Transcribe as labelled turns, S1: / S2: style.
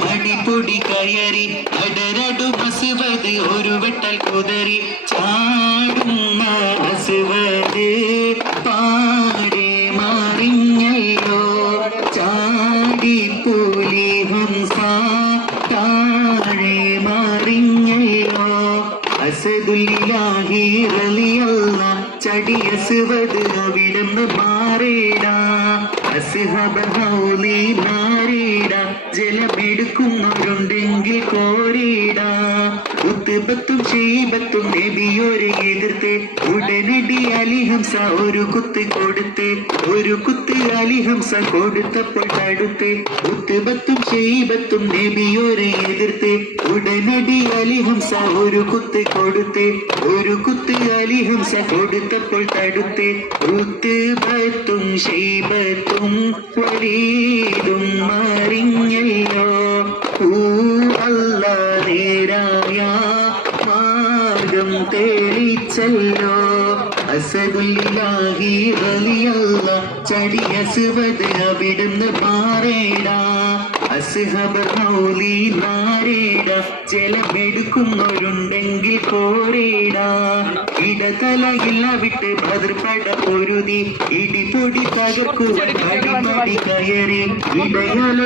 S1: മടിപ്പൊടി കയറി അടരടു അസുവത് ഒരു വെട്ടൽ കുതറി. ചാടുന്ന അസുവത് പാടെ മാറിഞ്ഞല്ലോ. ചാടി പുലി ഹംസ താഴെ മാറിഞ്ഞല്ലോ. അസദുല്ലാഹി റളിയല്ല ചടി അസുവത് അവിടുന്ന് മാറേടാ. അസുഹബ ഹൗലി മാറേടാ ജലമെടുക്കുന്നവരുണ്ടെങ്കിൽ കോരിടാ. ഉത്തുബത്തും ഷെയ്ബത്തും നബിയോരെ എതിർത്ത് ഉടനടി അലിഹംസ ഒരു കുത്ത് കൊടുത്ത് ഒരു കുത്ത് അലിഹംസ കൊടുത്തപ്പോൾ തടുത്ത് ഉത്തുബത്തും ഷെയ്ബത്തും നബിയോരെ എതിർത്ത് ഉടനടി അലിഹംസ ഒരു കുത്ത് കൊടുത്ത് ഒരു കുത്ത് അലിഹംസ കൊടുത്തപ്പോൾ തടുത്ത് ഉത്തുബത്തും ഷെയ്ബത്തും മാർഗം തേളിച്ചല്ലോ അസദുല്ലാഹി വലിയല്ല ചടിയ സുവത് അവിടുന്ന് പാറേടാ. അസുഹബ് ഹൗലി നാരേട ജലമെടുക്കുന്നവരുണ്ടെങ്കിൽ കോരേടാ ഇടതലയില്ല വിട്ട് ഭദ്രപട പൊരുതി. ഇടിപൊടി തകർക്കുവാൻ കയറി. ഇടയാല